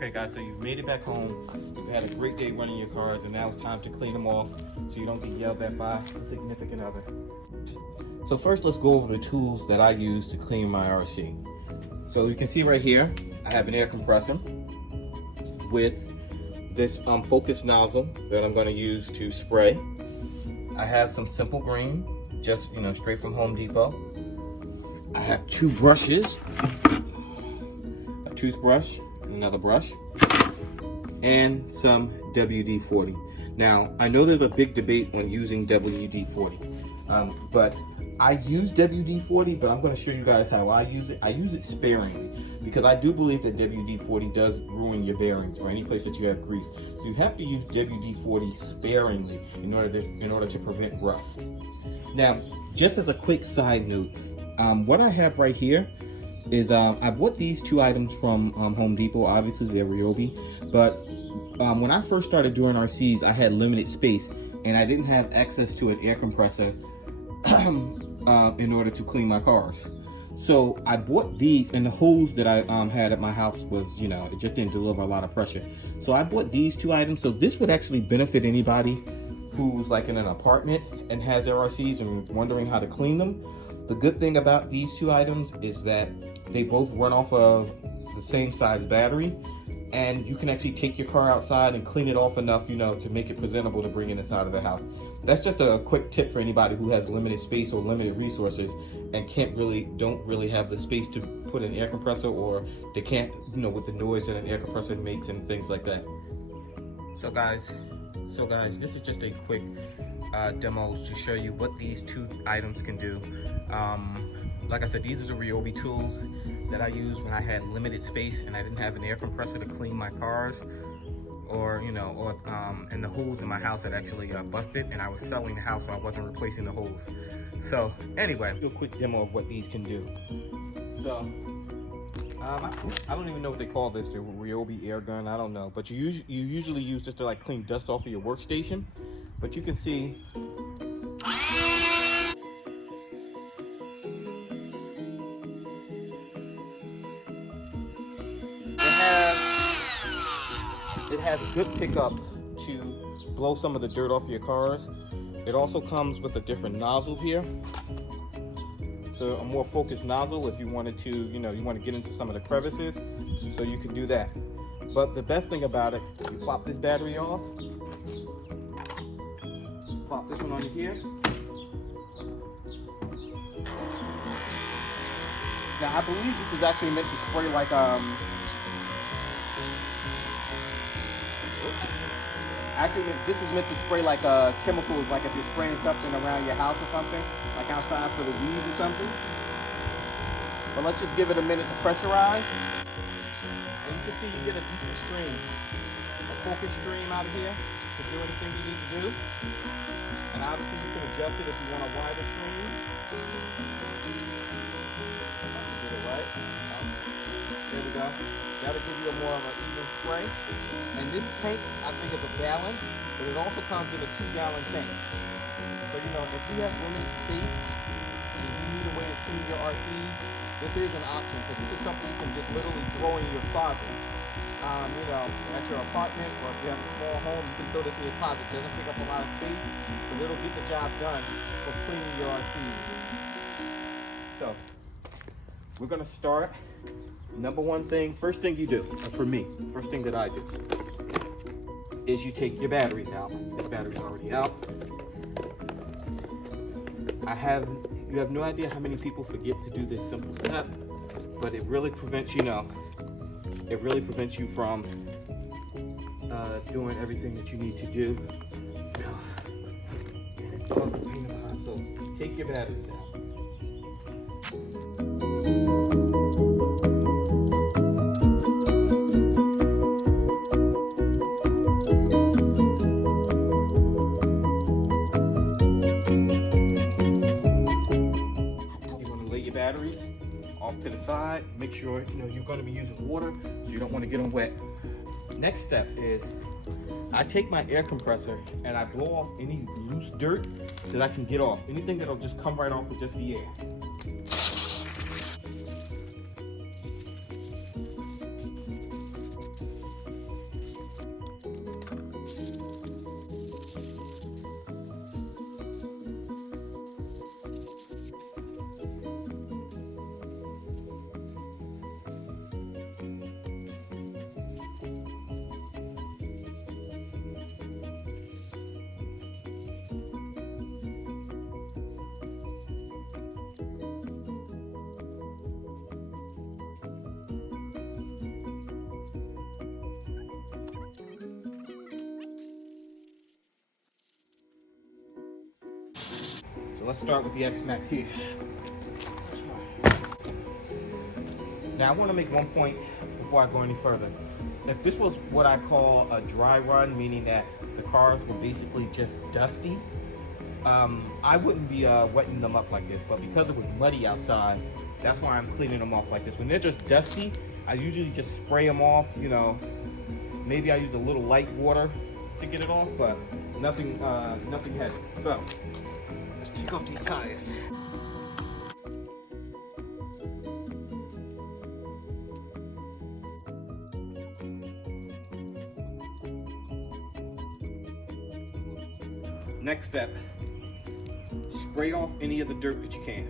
Okay guys, so you've made it back home, you've had a great day running your cars, and now it's time to clean them off so you don't get yelled at by a significant other. So first let's go over the tools that I use to clean my RC. So you can see right here, I have an air compressor with this focus nozzle that I'm going to use to spray. I have some Simple Green, just straight from Home Depot. I have 2 brushes, a toothbrush, another brush, and some WD-40. Now, I know there's a big debate when using WD-40, but I use WD-40, but I'm going to show you guys how I use it. I use it sparingly because I do believe that WD-40 does ruin your bearings or any place that you have grease. So you have to use WD-40 sparingly in order to prevent rust. Now, just as a quick side note, what I have right here is I bought these 2 items from Home Depot. Obviously, they're Ryobi, but when I first started doing RCs, I had limited space and I didn't have access to an air compressor in order to clean my cars. So I bought these, and the hose that I had at my house was, it just didn't deliver a lot of pressure. So I bought these 2 items. So this would actually benefit anybody who's like in an apartment and has their RCs and wondering how to clean them. The good thing about these 2 items is that they both run off of the same size battery, and you can actually take your car outside and clean it off enough, to make it presentable to bring it inside of the house. That's just a quick tip for anybody who has limited space or limited resources and don't really have the space to put an air compressor, or they can't, with the noise that an air compressor makes and things like that. So guys, this is just a quick demo to show you what these 2 items can do. Like I said, these are the Ryobi tools that I used when I had limited space and I didn't have an air compressor to clean my cars, and the hose in my house had actually busted, and I was selling the house, so I wasn't replacing the hose. So anyway, do a quick demo of what these can do. So I don't even know what they call this, the Ryobi air gun, I don't know, but you usually use this to like clean dust off of your workstation. But you can see it has good pickup to blow some of the dirt off your cars. It also comes with a different nozzle here. So a more focused nozzle if you wanted to, you want to get into some of the crevices, so you can do that. But the best thing about it, you pop this battery off, pop this one on here. Now I believe this is actually meant to spray like actually this is meant to spray like chemicals, like if you're spraying something around your house or something, like outside for the weeds or something. But let's just give it a minute to pressurize. And you can see you get a decent stream, a focus stream out of here to do anything you need to do. And obviously you can adjust it if you want a wider stream. Get it right. There we go. That'll give you a more of an even spray. And this tank, I think, is a gallon, but it also comes in a 2-gallon tank. So if you have limited space and you need a way to clean your RCs, this is an option, because this is something you can just literally throw in your closet. At your apartment, or if you have a small home, you can throw this in your closet. It doesn't take up a lot of space, because it'll get the job done for cleaning your RCs. So, we're gonna start. Number one thing, first thing you do, for me, first thing that I do, is you take your batteries out. This battery's already out. You have no idea how many people forget to do this simple step, but it really prevents you from doing everything that you need to do. So take your batteries out. Batteries off to the side. Make sure you're going to be using water, so you don't want to get them wet. Next step is I take my air compressor and I blow off any loose dirt that I can get off. Anything that'll just come right off with just the air. let's start with the X-Max here. Now I want to make one point before I go any further. If this was what I call a dry run, meaning that the cars were basically just dusty, I wouldn't be wetting them up like this, but because it was muddy outside, that's why I'm cleaning them off like this. When they're just dusty, I usually just spray them off, you know, maybe I use a little light water to get it off, but nothing heavy. So, let's take off these tires. Next step, spray off any of the dirt that you can.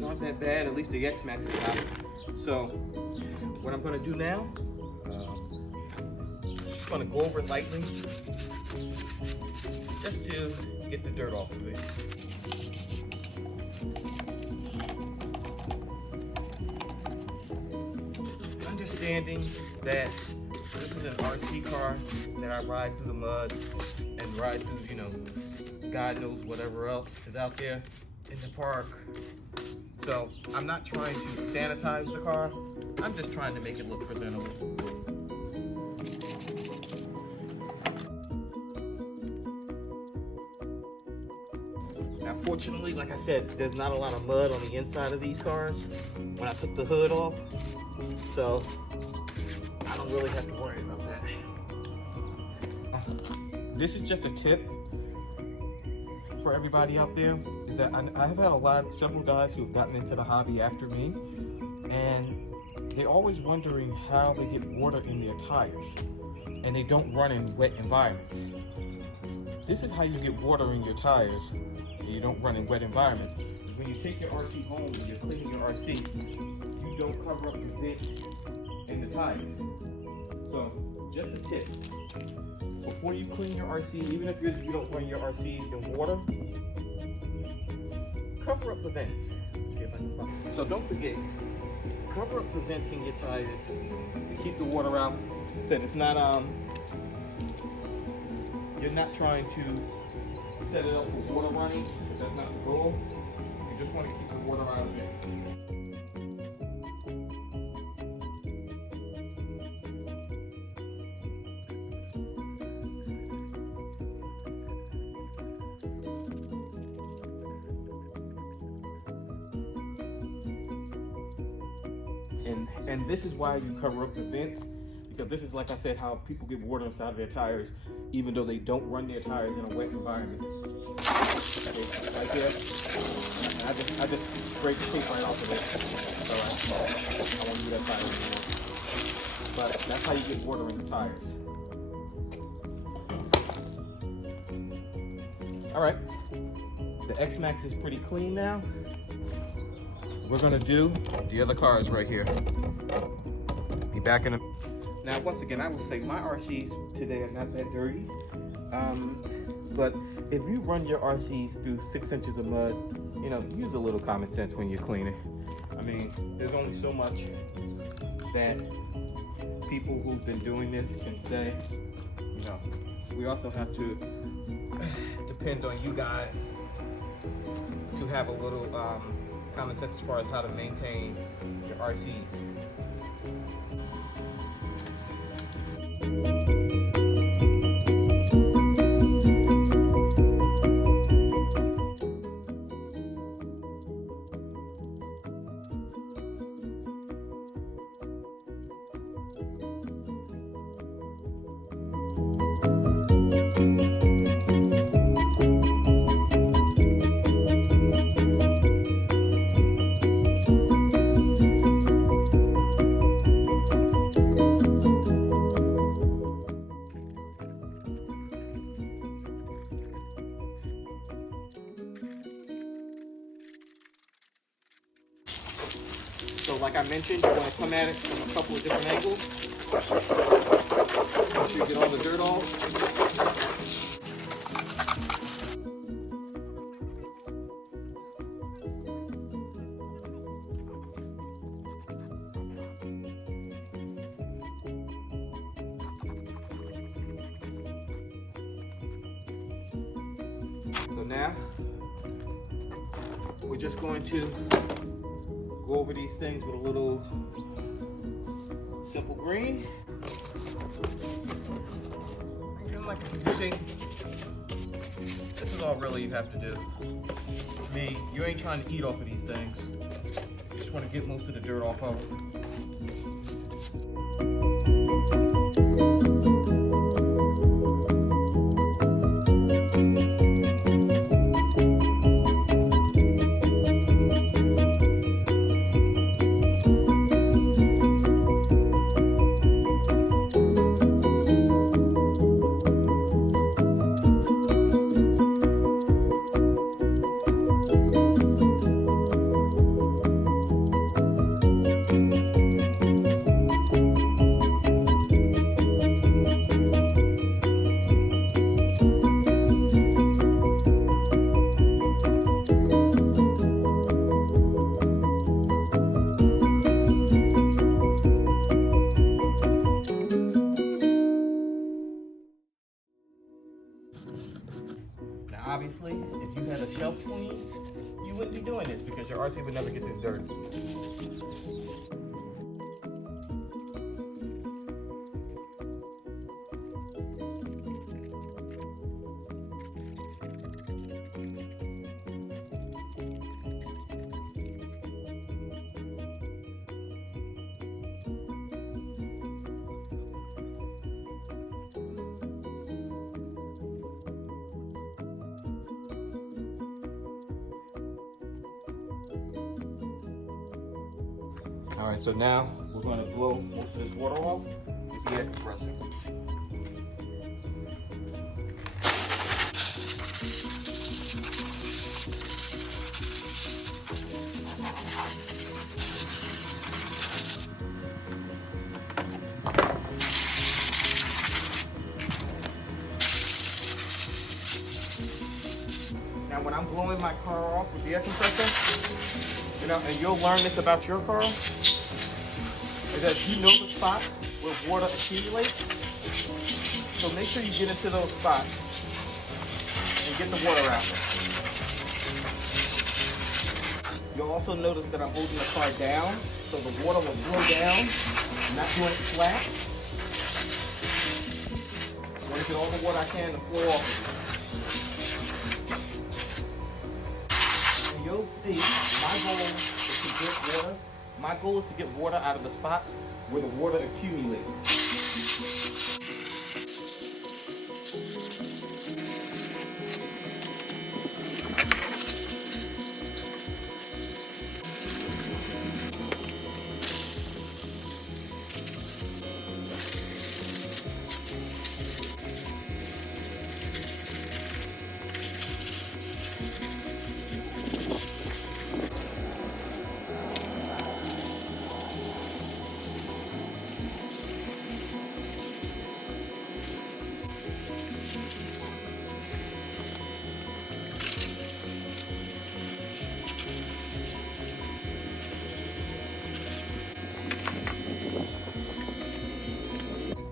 Not that bad, at least the X-Max is out. So, what I'm gonna do now, I'm going to go over it lightly just to get the dirt off of it. Understanding that this is an RC car that I ride through the mud and ride through, you know, God knows whatever else is out there in the park. So I'm not trying to sanitize the car. I'm just trying to make it look presentable. Now, fortunately, like I said, there's not a lot of mud on the inside of these cars when I took the hood off, so I don't really have to worry about that. This is just a tip for everybody out there, is that I have had several guys who have gotten into the hobby after me, and they're always wondering how they get water in their tires, and they don't run in wet environments. This is how you get water in your tires. You don't run in wet environments. When you take your RC home and you're cleaning your RC, you don't cover up the vent in the tires. So, just a tip. Before you clean your RC, even if you don't run your RC in water, cover up the vents. So don't forget, cover up the vents in your tires to keep the water out. Said it's not you're not trying to set it up for water running. That's not the goal. You just want to keep the water out of it. And this is why you cover up the vents, because this is, like I said, how people get water inside of their tires, even though they don't run their tires in a wet environment. Okay, right there. I just scraped the tape right off of it. Alright, I won't do that tire anymore. But that's how you get water in the tires. Alright, the X-Max is pretty clean now. We're gonna do the other cars right here. Be back in a... Now, once again, I will say my RCs today are not that dirty. But if you run your RCs through 6 inches of mud, you know, use a little common sense when you're cleaning. I mean, there's only so much that people who've been doing this can say. You know, we also have to depend on you guys to have a little common sense as far as how to maintain your RCs. So like I mentioned, you want to come at it from a couple of different angles. Make sure you get all the dirt off. So now, we're just going to go over these things with a little simple green. And like you see, this is all really you have to do. To me, you ain't trying to eat off of these things. You just want to get most of the dirt off of them. Obviously, if you had a shelf clean, you wouldn't be doing this because your RC would never get this dirty. All right, so now we're going to blow most of this water off with the air compressor. Now when I'm blowing my car off with the air compressor, you know, and you'll learn this about your car, is that you know the spots where water accumulates. So make sure you get into those spots and get the water out. You'll also notice that I'm holding the car down, so the water will flow down, not doing it flat. I want to get all the water I can to flow off of it. And you'll see my goal is to get water. My goal is to get water out of the spots where the water accumulates.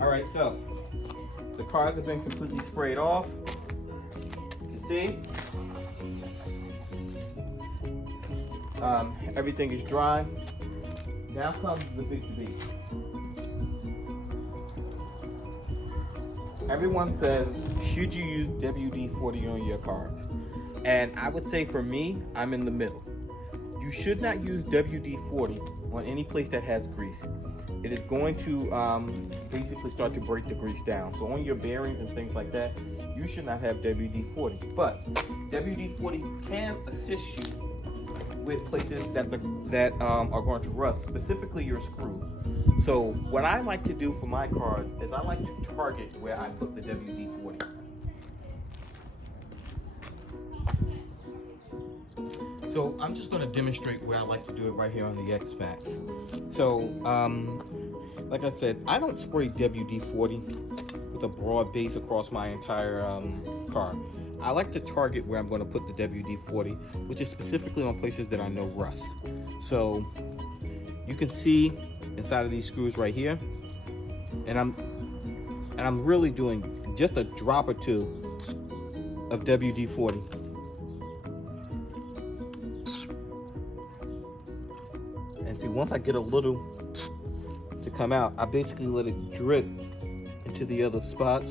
All right, so the cars have been completely sprayed off. You can see everything is dry. Now comes the big debate. Everyone says, should you use WD-40 on your cars? And I would say for me, I'm in the middle. You should not use WD-40 on any place that has grease. It is going to basically start to break the grease down. So on your bearings and things like that, you should not have WD-40. But WD-40 can assist you with places that are going to rust, specifically your screws. So what I like to do for my cars is I like to target where I put the WD-40. So I'm just going to demonstrate where I like to do it right here on the X-Max. So like I said, I don't spray WD-40 with a broad base across my entire car. I like to target where I'm going to put the WD-40, which is specifically on places that I know rust. So you can see inside of these screws right here, and I'm really doing just a drop or two of WD-40. And see, once I get a little to come out, I basically let it drip into the other spots.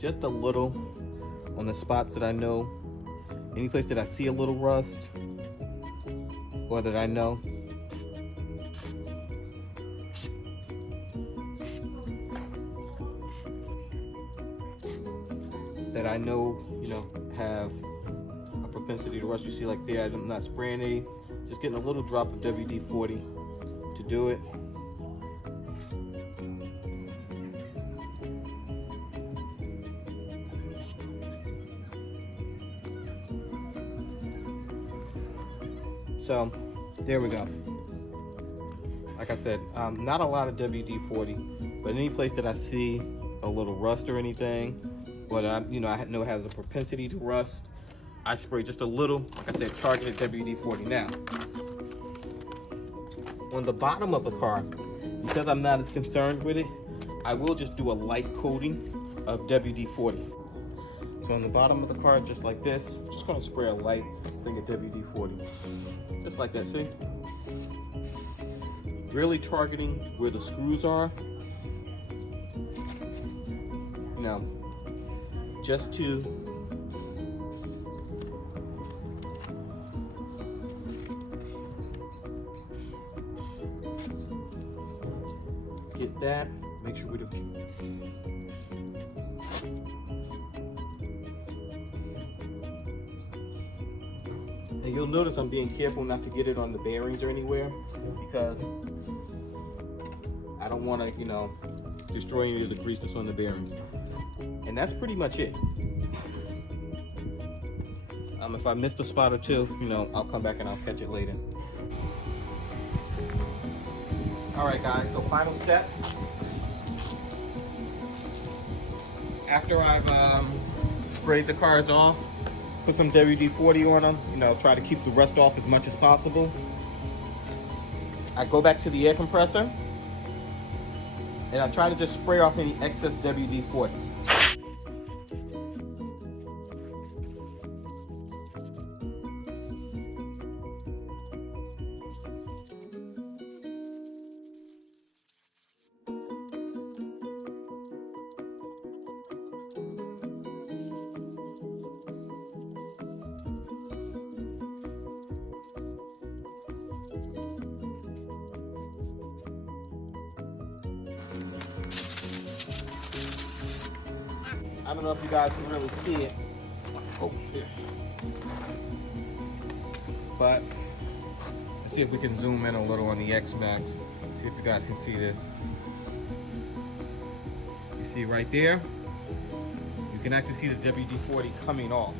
Just a little on the spots that I know, any place that I see a little rust or that I know. That I know, have a propensity to rust. You see like there, I'm not spraying any, just getting a little drop of WD-40 to do it. So there we go. Like I said, not a lot of WD-40, but any place that I see a little rust or anything, but I know has a propensity to rust, I spray just a little, like I said, targeted WD-40. Now, on the bottom of the car, because I'm not as concerned with it, I will just do a light coating of WD-40. So on the bottom of the car, just like this, I'm just gonna spray a light thing of WD-40. Just like that, see? Really targeting where the screws are. Just to get that, make sure we do. And you'll notice I'm being careful not to get it on the bearings or anywhere, because I don't want to, destroy any of the grease that's on the bearings. And that's pretty much it. If I missed a spot or two, I'll come back and I'll catch it later. All right, guys, so final step. After I've sprayed the cars off, put some WD-40 on them, try to keep the rust off as much as possible. I go back to the air compressor, and I try to just spray off any excess WD-40. I don't know if you guys can really see it. Oh, here. But let's see if we can zoom in a little on the X-Max. See if you guys can see this. You see right there? You can actually see the WD-40 coming off.